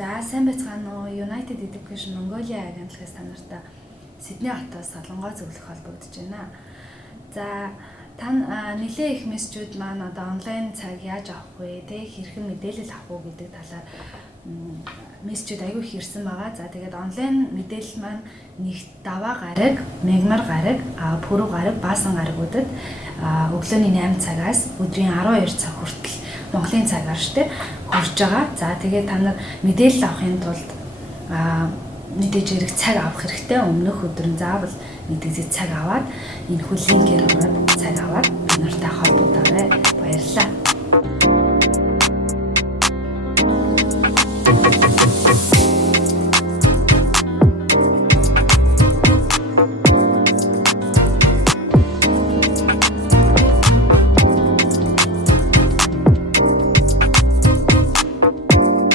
За сайн байцгаана уу? United Education Mongolia агентлагаас та нартай Сидней хотоос Солонгоо зөвлөх холбогдож байна. За та нэлээ их мессежүүд маань одоо онлайн цаг яаж авах вэ? Тэ хэрхэн мэдээлэл авах уу гэдэг талаар мессежүүд аягүй их ирсэн байгаа. За тэгээд онлайн мэдээлэл маань нэгт даваа гараг, мегмар гараг, пүрэв гараг, баасан гарагуудад өглөөний 8 цагаас өдрийн 12 цаг хүртэл Монголын цагаар штэ хүрж байгаа. За тэгээд та нар мэдээлэл авахын тулд мэдээж хэрэг цаг авах хэрэгтэй. Өмнөх өдөр нь заавал мэдээлэл цаг аваад энэ хүү линкээр ороод цаг аваад нартай холбогдоорой. Баярлалаа.